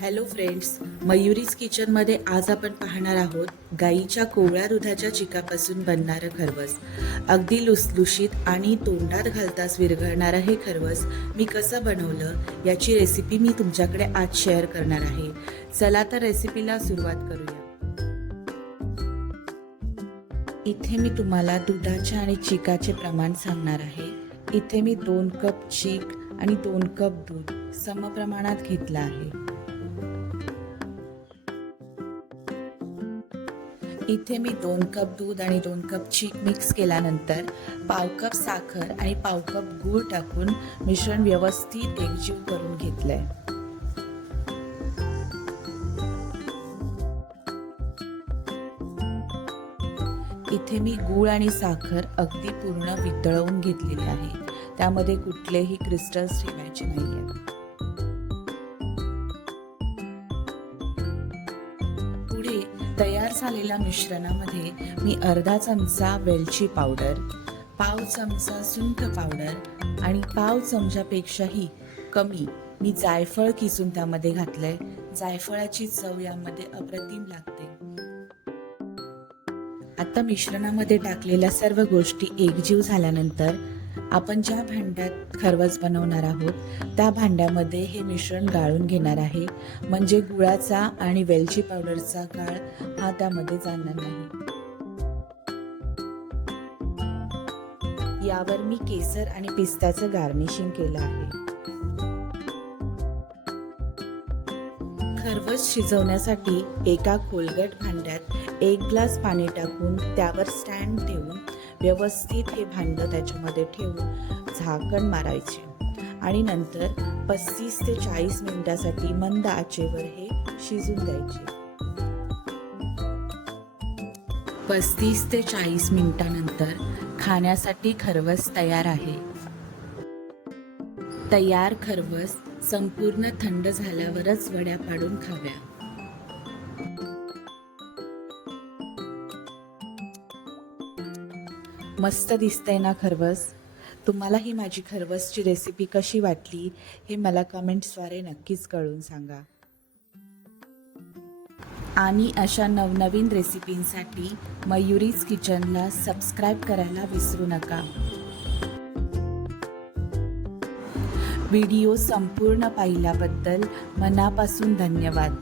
Hello friends मयुरीज किचनमध्ये आज आपण पाहणार आहोत गाईच्या कोवळ्या दुधाच्या चिकापासून बनणारं खरवस. अगदी लुसलुशीत आणि तोंडात घालताच विरघळणारं हे खरवस मी कसं बनवलं याची रेसिपी मी तुमच्याकडे आज शेअर करणार आहे. चला तर रेसिपीला सुरुवात करूया. इथे मी तुम्हाला दुधाच्या आणि चिकाचे प्रमाण सांगणार आहे. इथे मी दोन कप चीक आणि दोन कप दूध समप्रमाणात घेतलं आहे. इथे मी दोन कप दूध आणि दोन कप चीक मिक्स केल्यानंतर पाव कप साखर आणि पाव कप गूळ टाकून मिश्रण व्यवस्थित एकजीव करून घेतलंय. इथे मी गूळ आणि साखर अगदी पूर्ण वितळवून घेतलेली आहे. त्यामध्ये कुठलेही क्रिस्टल्स ठेवायचे नाही आहेत पुढे तयार झालेल्या मिश्रणामध्ये मी अर्धा चमचा वेलची पावडर पाव चमचा सुंठ पावडर आणि पाव चमच्यापेक्षाही कमी मी जायफळ किसून त्यामध्ये घातलंय. जायफळाची चव यामध्ये अप्रतिम लागते. आता मिश्रणामध्ये टाकलेल्या सर्व गोष्टी एकजीव झाल्यानंतर आपण ज्या भांड्यात खरवस बनवणार आहोत त्या भांड्यामध्ये हे मिश्रण गाळून घेणार आहे. म्हणजे गुळाचा आणि वेलची पावडरचा गाळ हा त्यामध्ये जाणार नाही. यावर मी केसर आणि पिस्ताचं गार्निशिंग केलं आहे. खरवस शिजवण्यासाठी एका खोलगट भांड्यात एक ग्लास पाणी टाकून त्यावर स्टँड ठेवून व्यवस्थित हे भांडं त्याच्यामध्ये ठेवून झाकण मारायचे. आणि नंतर पस्तीस ते चाळीस मिनिटासाठी मंद आचेवर हे शिजून द्यायचे. पस्तीस ते चाळीस मिनिटानंतर खाण्यासाठी खरवस तयार आहे. तयार खरवस संपूर्ण थंड झाल्यावरच वड्या पाडून खाव्या. मस्त दिसतंय ना खरवस? तुम्हाला ही माझी खरवसची रेसिपी कशी वाटली हे मला कमेंट्सद्वारे नक्कीच कळून सांगा. आणि अशा नवनवीन रेसिपींसाठी मयुरीज किचनला सबस्क्राईब करायला विसरू नका. व्हिडिओ संपूर्ण पाहिल्याबद्दल मनापासून धन्यवाद.